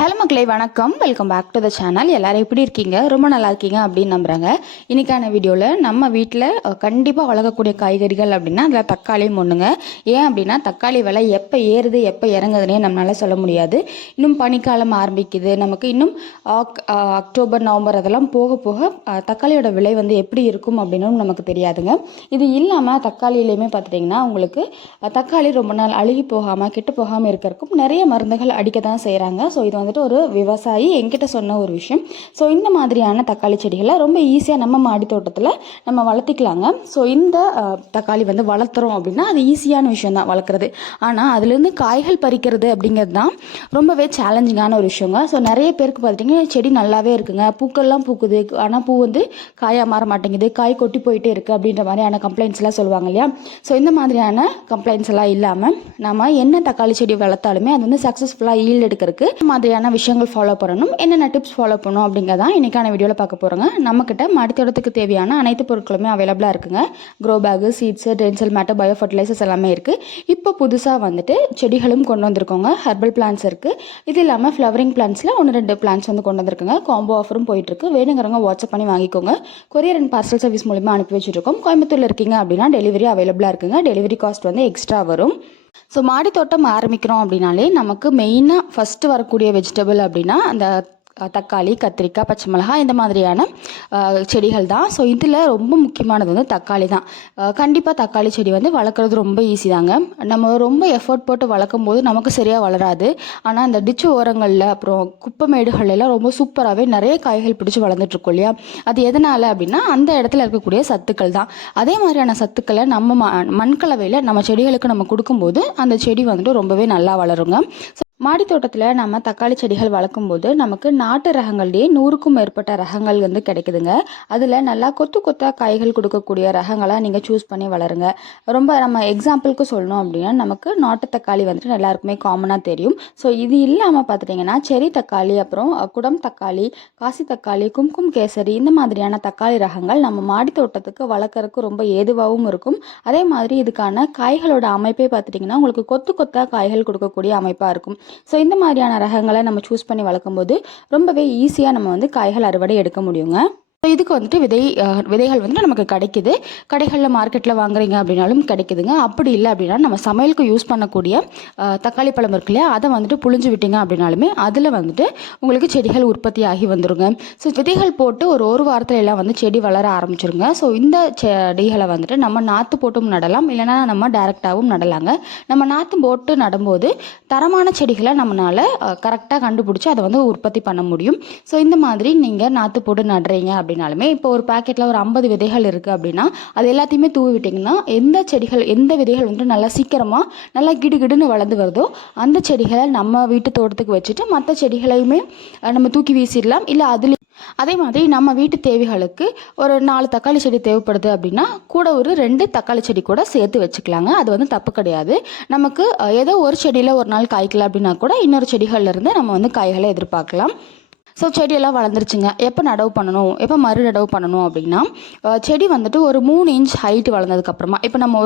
Hello மக்களே, வணக்கம். Welcome back to the channel. எல்லாரும் எப்படி இருக்கீங்க? ரொம்ப நல்லா இருக்கீங்க அப்படின்னு நம்புகிறாங்க. இன்றைக்கான வீடியோவில் நம்ம வீட்டில் கண்டிப்பாக வளர்க்கக்கூடிய காய்கறிகள் அப்படின்னா அதில் தக்காளியும் ஒன்றுங்க. ஏன் அப்படின்னா தக்காளி விலை எப்போ ஏறுது எப்போ இறங்குதுன்னே நம்மளால் சொல்ல முடியாது. இன்னும் பனிக்காலம் ஆரம்பிக்குது. நமக்கு இன்னும் அக்டோபர் நவம்பர் அதெல்லாம் போக போக தக்காளியோட விலை வந்து எப்படி இருக்கும் அப்படின்னு நமக்கு தெரியாதுங்க. இது இல்லாமல் தக்காளியிலையுமே பார்த்துட்டிங்கன்னா உங்களுக்கு தக்காளி ரொம்ப நாள் அழுகி போகாமல் கெட்டு போகாமல் இருக்கிறதுக்கும் நிறைய மருந்துகள் அடிக்க தான் செய்கிறாங்க. ஸோ இது வந்துட்டு ஒரு விவசாயி என்கிட்ட சொன்ன ஒரு விஷயம். ஸோ இந்த மாதிரியான தக்காளி செடிகளை ரொம்ப ஈஸியாக நம்ம மாடி தோட்டத்தில் நம்ம வளர்த்திக்கலாங்க. ஸோ இந்த தக்காளி வந்து வளர்த்துறோம் அப்படின்னா அது ஈஸியான விஷயம் தான் வளர்க்குறது. ஆனால் அதுலேருந்து காய்கள் பறிக்கிறது அப்படிங்கிறது தான் ரொம்பவே சேலஞ்சிங்கான ஒரு விஷயங்க. ஸோ நிறைய பேருக்கு பார்த்திங்கன்னா செடி நல்லாவே இருக்குங்க, பூக்கள்லாம் பூக்குது, ஆனால் பூ வந்து காயாக மாற மாட்டேங்குது, காய் கொட்டி போயிட்டே இருக்குது அப்படின்ற மாதிரியான கம்ப்ளைண்ட்ஸ்லாம் சொல்லுவாங்க இல்லையா. ஸோ இந்த மாதிரியான கம்ப்ளைண்ட்ஸ் எல்லாம் இல்லாமல் நம்ம என்ன தக்காளி செடி வளர்த்தாலுமே அது வந்து சக்ஸஸ்ஃபுல்லாக ஈல்டு எடுக்கிறதுக்கு மாதிரியான விஷயங்கள் ஃபாலோ பண்ணணும், என்னென்ன டிப்ஸ் ஃபாலோ பண்ணணும் அப்படிங்கிறதான் இன்றைக்கான வீடியோவில் பார்க்க போகிறோங்க. நம்மக்கிட்ட மாடித்தோட்டத்துக்கு தேவையான அனைத்து பொருட்களுமே அவைலபிளாக இருக்குங்க. க்ரோ பேகு, சீட்ஸு, டென்சல் மேட்டர், பயோ ஃபர்டிலைசர்ஸ் எல்லாமே இருக்குது. இப்போ புதுசாக வந்துட்டு செடிகளும் கொண்டு வந்திருக்கோங்க. ஹெர்பல் பிளான்ஸ் இருக்குது. இது இல்லாமல் ஃப்ளவரிங் பிளான்ஸில் 1-2 பிளான்ஸ் வந்து கொண்டு வந்திருக்குங்க. காம்போ ஆஃபரும் போயிட்டுருக்கு. வேணுங்கிறவங்க வாட்ஸ்அப் பண்ணி வாங்கிக்கோங்க. கொரியர் அண்ட் பார்சல் சர்வீஸ் மூலிமா அனுப்பி வச்சுருக்கோம். கோயம்புத்தூரில் இருக்கீங்க அப்படின்னா டெலிவரி அவைலபிளாக இருக்குங்க. டெலிவரி காஸ்ட் வந்து எக்ஸ்ட்ரா வரும். ஸோ மாடி தோட்டம் ஆரம்பிக்கிறோம் அப்படின்னாலே நமக்கு மெயினாக ஃபஸ்ட்டு வரக்கூடிய வெஜிடபிள் அப்படின்னா அந்த தக்காளி, கத்திரிக்காய், பச்சை மிளகாய் இந்த மாதிரியான செடிகள் தான். ஸோ இதில் ரொம்ப முக்கியமானது வந்து தக்காளி தான். கண்டிப்பாக தக்காளி செடி வந்து வளர்க்குறது ரொம்ப ஈஸி தாங்க. நம்ம ரொம்ப எஃபர்ட் போட்டு வளர்க்கும் போது நமக்கு சரியாக வளராது. ஆனால் அந்த டிச்சு ஓரங்களில் அப்புறம் குப்பை மேடுகள்லாம் ரொம்ப சூப்பராகவே நிறைய காய்கள் பிடிச்சி வளர்ந்துட்டுருக்கோம் இல்லையா. அது எதனால் அப்படின்னா அந்த இடத்துல இருக்கக்கூடிய சத்துக்கள் தான். அதே மாதிரியான சத்துக்களை நம்ம மண்கலவையில் நம்ம செடிகளுக்கு நம்ம கொடுக்கும்போது அந்த செடி வந்துட்டு ரொம்பவே நல்லா வளருங்க. மாடி தோட்டத்தில் நம்ம தக்காளி செடிகள் வளர்க்கும்போது நமக்கு நாட்டு ரகங்கள்லேயே 100க்கும் மேற்பட்ட ரகங்கள் வந்து கிடைக்குதுங்க. அதில் நல்லா கொத்து கொத்தாக காய்கள் கொடுக்கக்கூடிய ரகங்களாக நீங்கள் சூஸ் பண்ணி வளருங்க. ரொம்ப நம்ம எக்ஸாம்பிளுக்கு சொல்லணும் அப்படின்னா நமக்கு நாட்டு தக்காளி வந்துட்டு எல்லாருக்குமே காமனாக தெரியும். ஸோ இது இல்லாமல் பார்த்துட்டிங்கன்னா செரி தக்காளி, அப்புறம் குடம் தக்காளி, காசி தக்காளி, கும்கும் கேசரி இந்த மாதிரியான தக்காளி ரகங்கள் நம்ம மாடி தோட்டத்துக்கு வளர்க்குறதுக்கு ரொம்ப ஏதுவாகவும் இருக்கும். அதே மாதிரி இதுக்கான காய்களோட அமைப்பே பார்த்துட்டிங்கன்னா உங்களுக்கு கொத்து கொத்தாக காய்கள் கொடுக்கக்கூடிய அமைப்பாக இருக்கும். ஸோ இந்த மாதிரியான ரகங்களை நம்ம சூஸ் பண்ணி வளர்க்கும்போது ரொம்பவே ஈஸியாக நம்ம வந்து காய்கள் அறுவடை எடுக்க முடியுங்க. ஸோ இதுக்கு வந்துட்டு விதைகள் வந்துட்டு நமக்கு கிடைக்குது. கடைகளில் மார்க்கெட்டில் வாங்குறீங்க அப்படின்னாலும் கிடைக்குதுங்க. அப்படி இல்லை அப்படின்னா நம்ம சமையலுக்கு யூஸ் பண்ணக்கூடிய தக்காளி பழம் இருக்கு இல்லையா, அதை வந்துட்டு புழிஞ்சு விட்டீங்க அப்படின்னாலுமே அதில் வந்துட்டு உங்களுக்கு செடிகள் உற்பத்தி ஆகி வந்துருங்க. ஸோ விதைகள் போட்டு ஒரு வாரத்தில் எல்லாம் வந்து செடி வளர ஆரம்பிச்சிருங்க. ஸோ இந்த செடிகளை வந்துட்டு நம்ம நாற்று போட்டும் நடலாம், இல்லைனா நம்ம டைரெக்டாகவும் நடலாங்க. நம்ம நாற்று போட்டு நடும்போது தரமான செடிகளை நம்மளால் கரெக்டாக கண்டுபிடிச்சி அதை வந்து உற்பத்தி பண்ண முடியும். ஸோ இந்த மாதிரி நீங்கள் நாற்று போட்டு நடுறீங்க அப்படின்னாலுமே இப்போ ஒரு பாக்கெட்டில் ஒரு 50 விதைகள் இருக்குது அப்படின்னா அது எல்லாத்தையுமே தூவி விட்டிங்கன்னா எந்த விதைகள் வந்துட்டு நல்லா சீக்கிரமாக நல்லா கிடுகிடுன்னு வளர்ந்து வருதோ அந்த செடிகளை நம்ம வீட்டு தோட்டத்துக்கு வச்சுட்டு மற்ற செடிகளையுமே நம்ம தூக்கி வீசிடலாம். இல்லை அதே மாதிரி நம்ம வீட்டு தேவைகளுக்கு ஒரு 4 தக்காளி செடி தேவைப்படுது அப்படின்னா கூட ஒரு 2 தக்காளி செடி கூட சேர்த்து வச்சுக்கலாங்க. அது வந்து தப்பு கிடையாது. நமக்கு ஏதோ ஒரு செடியில் ஒரு நாள் காய்க்கல அப்படின்னா கூட இன்னொரு செடிகள்லேருந்து நம்ம வந்து காய்களை எதிர்பார்க்கலாம். ஸோ செடியெல்லாம் வளர்ந்துருச்சுங்க. எப்போ நடவு பண்ணணும், எப்போ மறு நடவு பண்ணணும் அப்படின்னா செடி வந்துட்டு ஒரு 3 இன்ச் ஹைட்டு வளர்ந்ததுக்கப்புறமா, இப்போ நம்ம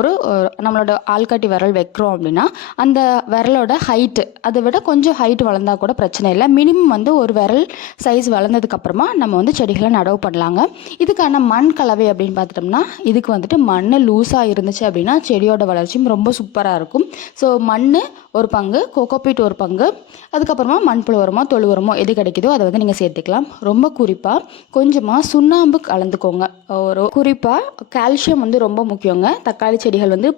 நம்மளோட ஆள்காட்டி விரல் வைக்கிறோம் அப்படின்னா அந்த விரலோட ஹைட்டு அதை விட கொஞ்சம் ஹைட்டு வளர்ந்தால் கூட பிரச்சனை இல்லை. மினிமம் வந்து ஒரு விரல் சைஸ் வளர்ந்ததுக்கப்புறமா நம்ம வந்து செடிகளை நடவு பண்ணலாங்க. இதுக்கான மண் கலவை அப்படின்னு பார்த்துட்டோம்னா இதுக்கு வந்துட்டு மண் லூஸாக இருந்துச்சு அப்படின்னா செடியோட வளர்ச்சியும் ரொம்ப சூப்பராக இருக்கும். ஸோ மண் ஒரு பங்கு, கோகோபீட் ஒரு பங்கு, அதுக்கப்புறமா மண்புழு உரமோ தொழு உரமோ எது கிடைக்குதோ அதை வந்து நீங்கள் சேர்த்துக்கலாம். ரொம்ப குறிப்பாக கொஞ்சமாக சுண்ணாம்பு கலந்துக்கோங்க. குறிப்பாக கால்சியம் வந்து ரொம்ப முக்கியங்க. தக்காளி செடிகள் வந்து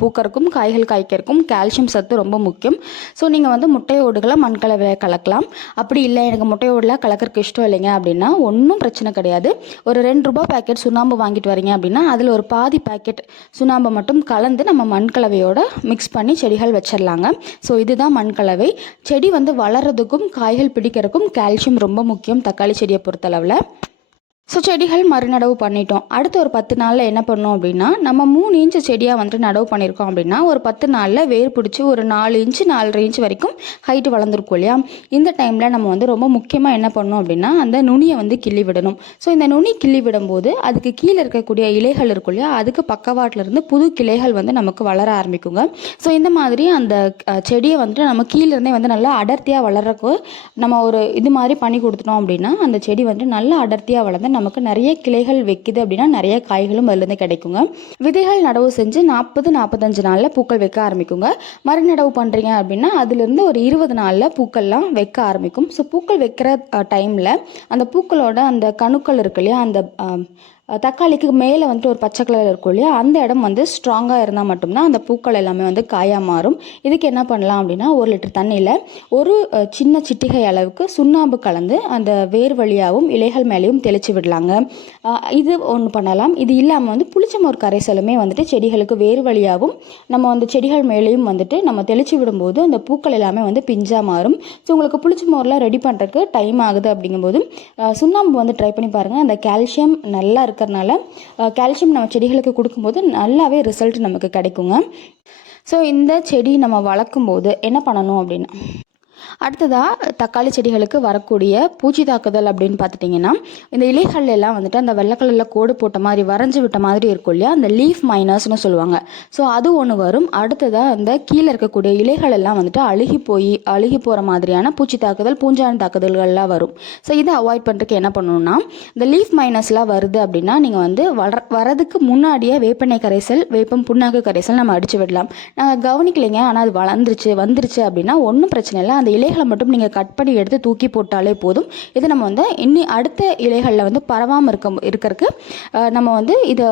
பூக்கறக்கும் காய்கள் காய்க்கிறக்கும் கால்சியம் சத்து ரொம்ப முக்கியம். ஸோ நீங்கள் வந்து முட்டை ஓடுகளை மண்கலவை கலக்கலாம். அப்படி இல்லை எனக்கு முட்டை ஓடலாம் கலக்கிறதுக்கு இஷ்டம் இல்லைங்க அப்படின்னா ஒன்றும் பிரச்சனை கிடையாது. ஒரு 2 ரூபாய் பேக்கெட் சுண்ணாம்பு வாங்கிட்டு வரீங்க அப்படின்னா அதில் ஒரு பாதி பேக்கெட் சுண்ணாம்பை மட்டும் கலந்து நம்ம மண்கலவையோட மிக்ஸ் பண்ணி செடிகள் வச்சிடலாங்க. ஸோ இதுதான் மண்கலவை. செடி வந்து வளர்கிறதுக்கும் காய்கள் பிடிக்கிறதுக்கும் கால்சியம் ரொம்ப முக்கியம் தக்காளி செடியை பொறுத்தளவில். ஸோ செடிகள் மறுநடவு பண்ணிட்டோம். அடுத்து ஒரு 10 நாளில் என்ன பண்ணோம் அப்படின்னா, நம்ம 3 இன்ச்சு செடியாக வந்துட்டு நடவு பண்ணியிருக்கோம் அப்படின்னா, ஒரு 10 நாளில் வேர் பிடிச்சி ஒரு 4 இன்ச்சு 4.5 இன்ச்சு வரைக்கும் ஹைட்டு வளர்ந்துருக்கும் இல்லையா? இந்த டைமில் நம்ம வந்து ரொம்ப முக்கியமாக என்ன பண்ணணும் அப்படின்னா, அந்த நுனியை வந்து கிள்ளி விடணும். ஸோ இந்த நுனி கிள்ளி விடும்போது அதுக்கு கீழே இருக்கக்கூடிய இலைகள் இருக்கும் இல்லையா, அதுக்கு பக்கவாட்டில் இருந்து புது கிளைகள் வந்து நமக்கு வளர ஆரம்பிக்குங்க. ஸோ இந்த மாதிரி அந்த செடியை வந்துட்டு நம்ம கீழேருந்தே வந்து நல்லா அடர்த்தியாக வளர்றக்கு நம்ம ஒரு இது மாதிரி பண்ணி கொடுத்துட்டோம் அப்படின்னா, அந்த செடி வந்துட்டு நல்லா அடர்த்தியாக வளர்ந்து நமக்கு நிறைய கிளைகள் வைக்குது அப்படின்னா நிறைய காய்களும் அதுலேருந்து கிடைக்குங்க. விதைகள் நடவு செஞ்சு 40-45 நாளில் பூக்கள் வைக்க ஆரம்பிக்குங்க. மறுநடவு பண்ணுறீங்க அப்படின்னா அதுலேருந்து ஒரு 20 நாளில் பூக்கள்லாம் வைக்க ஆரம்பிக்கும். ஸோ பூக்கள் வைக்கிற டைமில் அந்த பூக்களோட அந்த கணுக்கள் இருக்கு இல்லையா, அந்த தக்காளிக்கு மேலே வந்துட்டு ஒரு பச்சை கலர் இருக்கும் இல்லையா, அந்த இடம் வந்து ஸ்ட்ராங்காக இருந்தால் மட்டும்தான் அந்த பூக்கள் எல்லாமே வந்து காயாக மாறும். இதுக்கு என்ன பண்ணலாம் அப்படின்னா, 1 லிட்டர் தண்ணியில் ஒரு சின்ன சிட்டிகை அளவுக்கு சுண்ணாம்பு கலந்து அந்த வேர் வழியாகவும் இலைகள் மேலேயும் தெளித்து விடலாங்க. இது ஒன்று பண்ணலாம். இது இல்லாமல் வந்து புளிச்சமோர் கரைசலுமே வந்துட்டு செடிகளுக்கு வேர் வழியாகவும் நம்ம வந்து செடிகள் மேலேயும் வந்துட்டு நம்ம தெளித்து விடும்போது அந்த பூக்கள் எல்லாமே வந்து பிஞ்சாக மாறும். ஸோ உங்களுக்கு புளிச்சமோர்லாம் ரெடி பண்ணுறதுக்கு டைம் ஆகுது அப்படிங்கும்போது சுண்ணாம்பு வந்து ட்ரை பண்ணி பாருங்கள். அந்த கால்சியம் நல்லா இருக்கிறனால கால்சியம் நம்ம செடிகளுக்கு கொடுக்கும்போது நல்லாவே ரிசல்ட் நமக்கு கிடைக்குங்க. ஸோ இந்த செடி நம்ம வளர்க்கும் போது என்ன பண்ணணும் அப்படின்னா, அடுத்ததாக தக்காளி செடிகளுக்கு வரக்கூடிய பூச்சி தாக்குதல் அப்படின்னு பார்த்துட்டிங்கன்னா, இந்த இலைகள் எல்லாம் வந்துட்டு அந்த வெள்ளை கலரில் கோடு போட்ட மாதிரி வரைஞ்சி விட்ட மாதிரி இருக்கும் இல்லையா, அந்த லீஃப் மைனஸ்னு சொல்லுவாங்க. ஸோ அது ஒன்று வரும். அடுத்ததாக அந்த கீழே இருக்கக்கூடிய இலைகள் எல்லாம் வந்துட்டு அழுகி போகிற மாதிரியான பூச்சி தாக்குதல், பூஞ்சான தாக்குதல்கள்லாம் வரும். ஸோ இதை அவாய்ட் பண்ணுறதுக்கு என்ன பண்ணணும்னா, இந்த லீஃப் மைனஸ்லாம் வருது அப்படின்னா நீங்கள் வந்து வரதுக்கு முன்னாடியே வேப்பெண்ணெய் கரைசல், வேப்பம் புண்ணாக்கு கரைசல் நம்ம அடித்து விடலாம். நாங்கள் கவனிக்கலைங்க, ஆனால் அது வந்துருச்சு அப்படின்னா ஒன்றும் பிரச்சனை இல்லை. அந்த இலைகளை மட்டும் நீங்கள் கட் பண்ணி எடுத்து தூக்கி போட்டாலே போதும். இது நம்ம வந்து அடுத்த இலைகளில் வந்து பரவாமல் இருக்கிறதுக்கு நம்ம வந்து இதை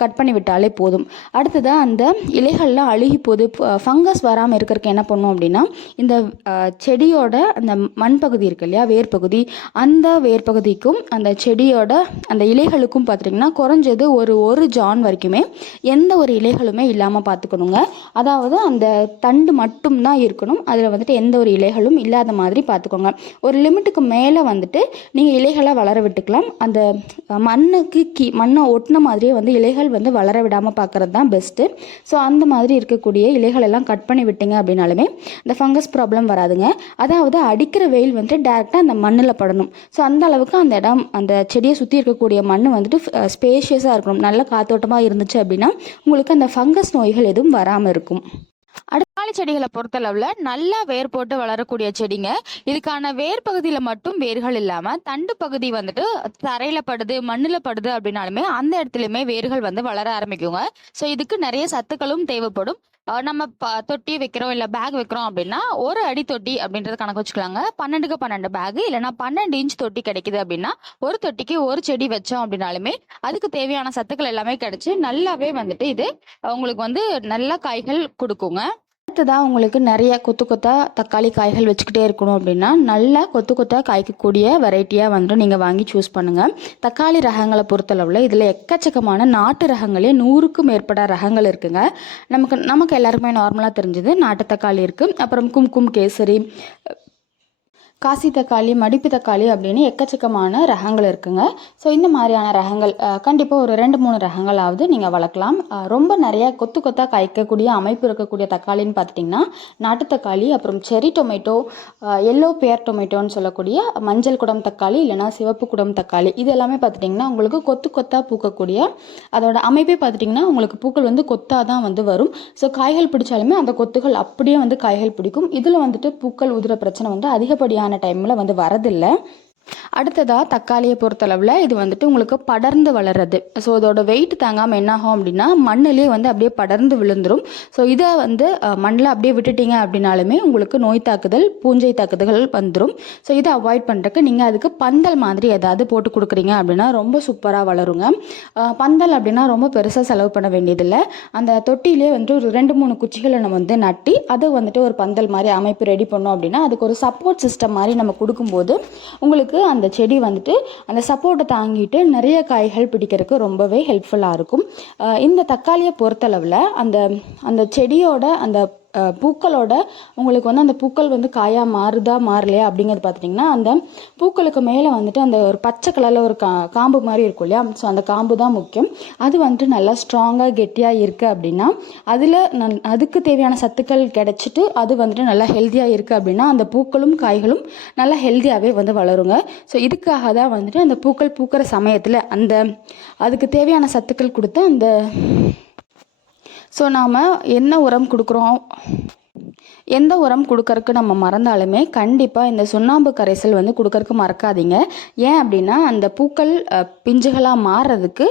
கட் பண்ணி விட்டாலே போதும். அடுத்ததாக அந்த இலைகள்லாம் அழுகி போது ஃபங்கஸ் வராமல் இருக்கிறதுக்கு என்ன பண்ணணும் அப்படின்னா, இந்த செடியோட அந்த மண் பகுதி இருக்கு இல்லையா, வேர்பகுதி, அந்த வேர்பகுதிக்கும் அந்த செடியோட அந்த இலைகளுக்கும் பார்த்திங்கன்னா குறைஞ்சது ஒரு ஜான் வரைக்குமே எந்த ஒரு இலைகளுமே இல்லாமல் பார்த்துக்கணுங்க. அதாவது அந்த தண்டு மட்டும்தான் இருக்கணும், அதில் வந்துட்டு எந்த ஒரு இலைகளும் இல்லாத மாதிரி பார்த்துக்கோங்க. ஒரு லிமிட்டுக்கு மேலே வந்துட்டு நீங்கள் இலைகளை வளர விட்டுக்கலாம். அந்த மண்ணை ஒட்டின மாதிரியே வந்து இலைகள் வந்து வளர விடாமல் பார்க்குறது தான் பெஸ்ட்டு. ஸோ அந்த மாதிரி இருக்கக்கூடிய இலைகள் எல்லாம் கட் பண்ணி விட்டீங்க அப்படின்னாலுமே இந்த ஃபங்கஸ் ப்ராப்ளம் வராதுங்க. அதாவது அடிக்கிற வெயில் வந்துட்டு டேரெக்டாக அந்த மண்ணில் படணும். ஸோ அந்த அளவுக்கு அந்த இடம், அந்த செடியை சுற்றி இருக்கக்கூடிய மண் வந்துட்டு ஸ்பேஷியஸாக இருக்கணும். நல்ல காத்தோட்டமாக இருந்துச்சு அப்படின்னா உங்களுக்கு அந்த ஃபங்கஸ் நோய்கள் எதுவும் வராமல் இருக்கும். தக்காளி செடிகளை பொறுத்தளவில் நல்லா வேர் போட்டு வளரக்கூடிய செடிங்க. இதுக்கான வேர் பகுதியில் மட்டும் வேர்கள் இல்லாமல் தண்டு பகுதி வந்துட்டு தரையில் படுது, மண்ணில் படுது அப்படின்னாலுமே அந்த இடத்துலையுமே வேர்கள் வந்து வளர ஆரம்பிக்குங்க. ஸோ இதுக்கு நிறைய சத்துக்களும் தேவைப்படும். நம்ம தொட்டி வைக்கிறோம் இல்லை பேக் வைக்கிறோம் அப்படின்னா 1 அடி தொட்டி அப்படின்றத கணக்கு வச்சுக்கலாங்க. 12க்கு 12 பேக் இல்லைன்னா 12 இன்ச் தொட்டி கிடைக்குது அப்படின்னா ஒரு தொட்டிக்கு ஒரு செடி வச்சோம் அப்படின்னாலுமே அதுக்கு தேவையான சத்துக்கள் எல்லாமே கிடைச்சு நல்லாவே வந்துட்டு இது உங்களுக்கு வந்து நல்ல காய்கள் கொடுக்குங்க. அடுத்ததாக உங்களுக்கு நிறைய கொத்தா தக்காளி காய்கள் வச்சுக்கிட்டே இருக்கணும் அப்படின்னா நல்லா கொத்தா காய்க்கக்கூடிய வெரைட்டியாக வந்துட்டு நீங்கள் வாங்கி சூஸ் பண்ணுங்கள். தக்காளி ரகங்களை பொறுத்தளவில் இதில் எக்கச்சக்கமான நாட்டு ரகங்களே 100க்கும் மேற்பட்ட ரகங்கள் இருக்குங்க. நமக்கு எல்லாருக்குமே நார்மலாக தெரிஞ்சது நாட்டு தக்காளி இருக்குது. அப்புறம் கும்கும் கேசரி, காசி தக்காளி, மடிப்பு தக்காளி அப்படின்னு எக்கச்சக்கமான ரகங்கள் இருக்குங்க. ஸோ இந்த மாதிரியான ரகங்கள் கண்டிப்பாக ஒரு 2-3 ரகங்களாவது நீங்கள் வளர்க்கலாம். ரொம்ப நிறைய கொத்தாக காய்க்கக்கூடிய அமைப்பு இருக்கக்கூடிய தக்காளின்னு பார்த்துட்டிங்கன்னா நாட்டு தக்காளி, அப்புறம் செரி டொமேட்டோ, எல்லோ பேர் டொமேட்டோன்னு சொல்லக்கூடிய மஞ்சள் குடம் தக்காளி இல்லைனா சிவப்பு குடம் தக்காளி, இது எல்லாமே பார்த்துட்டிங்கன்னா உங்களுக்கு கொத்தாக பூக்கக்கூடிய அதோட அமைப்பே பார்த்துட்டிங்கன்னா உங்களுக்கு பூக்கள் வந்து கொத்தாக தான் வந்து வரும். ஸோ காய்கள் பிடிச்சாலுமே அந்த கொத்துகள் அப்படியே வந்து காய்கள் பிடிக்கும். இதில் வந்துட்டு பூக்கள் உதிர பிரச்சனை வந்து அதிகப்படியான டைமில் வந்து வரதில்லை. அடுத்ததாக தக்காளியை பொறுத்தளவில் இது வந்துட்டு உங்களுக்கு படர்ந்து வளர்றது. ஸோ இதோட வெயிட் தாங்காமல் என்னாகும் அப்படின்னா மண்ணிலே வந்து அப்படியே படர்ந்து விழுந்துடும். ஸோ இதை வந்து மண்ணில் அப்படியே விட்டுட்டீங்க அப்படின்னாலுமே உங்களுக்கு நோய் தாக்குதல், பூஞ்சை தாக்குதல்கள் வந்துடும். ஸோ இதை அவாய்ட் பண்ணுறதுக்கு நீங்கள் அதுக்கு பந்தல் மாதிரி ஏதாவது போட்டு கொடுக்குறீங்க அப்படின்னா ரொம்ப சூப்பராக வளருங்க. பந்தல் அப்படின்னா ரொம்ப பெருசாக செலவு பண்ண வேண்டியதில்லை. அந்த தொட்டிலே வந்துட்டு ஒரு 2-3 குச்சிகளை நம்ம வந்து நட்டி அதை வந்துட்டு ஒரு பந்தல் மாதிரி அமைப்பு ரெடி பண்ணோம் அப்படின்னா அதுக்கு ஒரு சப்போர்ட் சிஸ்டம் மாதிரி நம்ம கொடுக்கும்போது உங்களுக்கு அந்த செடி வந்துட்டு அந்த சப்போர்ட்டை தாங்கிட்டு நிறைய காய்கள் பிடிக்கிறதுக்கு ரொம்பவே ஹெல்ப்ஃபுல்லாக இருக்கும். இந்த தக்காளியை பொறுத்தளவில் அந்த செடியோட அந்த பூக்களோட உங்களுக்கு வந்து அந்த பூக்கள் வந்து காயாக மாறுதா மாறலையா அப்படிங்கிறது பார்த்துட்டிங்கன்னா அந்த பூக்களுக்கு மேலே வந்துட்டு அந்த ஒரு பச்சை கலரில் ஒரு காம்பு மாதிரி இருக்கும் இல்லையா. ஸோ அந்த காம்பு தான் முக்கியம். அது வந்துட்டு நல்லா ஸ்ட்ராங்காக கெட்டியாக இருக்குது அப்படின்னா அதில் அதுக்கு தேவையான சத்துக்கள் கிடைச்சிட்டு அது வந்துட்டு நல்லா ஹெல்த்தியாக இருக்குது அப்படின்னா அந்த பூக்களும் காய்களும் நல்லா ஹெல்த்தியாகவே வந்து வளருங்க. ஸோ இதுக்காக தான் வந்துட்டு அந்த பூக்கள் பூக்கிற சமயத்தில் அந்த அதுக்கு தேவையான சத்துக்கள் கொடுத்து அந்த ஸோ நாம் என்ன உரம் கொடுக்குறோம், எந்த உரம் கொடுக்கறக்கு நம்ம மறந்தாலுமே கண்டிப்பாக இந்த சுண்ணாம்பு கரைசல் வந்து கொடுக்கறக்கு மறக்காதீங்க. ஏன் அப்படின்னா அந்த பூக்கள் பிஞ்சுகளாக மாறுறதுக்கு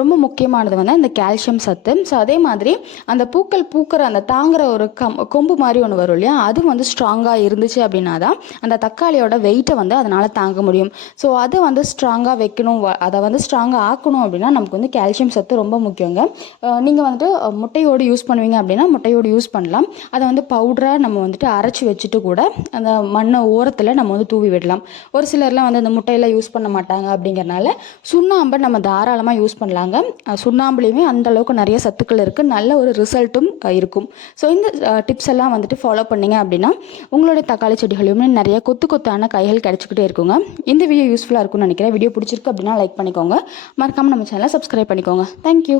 ரொம்ப முக்கியமானது வந்து அந்த கால்சியம் சத்து. ஸோ அதே மாதிரி அந்த பூக்கள் பூக்கிற அந்த தாங்குற ஒரு கொம்பு மாதிரி ஒன்று வரும் இல்லையா, அது வந்து ஸ்ட்ராங்காக இருந்துச்சு அப்படின்னா தான் அந்த தக்காளியோட வெயிட்டை வந்து அதனால் தாங்க முடியும். ஸோ அதை வந்து ஸ்ட்ராங்காக வைக்கணும், அதை வந்து ஸ்ட்ராங்காக ஆக்கணும் அப்படின்னா நமக்கு வந்து கால்சியம் சத்து ரொம்ப முக்கியங்க. நீங்கள் வந்துட்டு முட்டையோடு யூஸ் பண்ணுவீங்க அப்படின்னா முட்டையோடு யூஸ் பண்ணலாம். அதை வந்து பவுடராக நம்ம வந்துட்டு அரைச்சி வச்சுட்டு கூட அந்த மண்ணை ஓரத்தில் நம்ம வந்து தூவி விடலாம். ஒரு சிலர்லாம் வந்து அந்த முட்டையெல்லாம் யூஸ் பண்ண மாட்டாங்க அப்படிங்கிறனால சுண்ணாம்பை நம்ம தாராளமாக யூஸ் பண்ணலாங்க. சுண்ணாம்புலேயுமே அந்தளவுக்கு நிறைய சத்துக்கள் இருக்குது, நல்ல ஒரு ரிசல்ட்டும் இருக்கும். ஸோ இந்த டிப்ஸ் எல்லாம் வந்துட்டு ஃபாலோ பண்ணிங்க அப்படின்னா உங்களுடைய தக்காளி செடிகளையுமே நிறைய கொத்தான காய்கள் கிடச்சிக்கிட்டே இருக்குங்க. இந்த வீடியோ யூஸ்ஃபுல்லாக இருக்கும்னு நினைக்கிறேன். வீடியோ பிடிச்சிருக்கு அப்படின்னா லைக் பண்ணிக்கோங்க, மறக்காமல் நம்ம சேனலை சப்ஸ்கிரைப் பண்ணிக்கோங்க. தேங்க்யூ.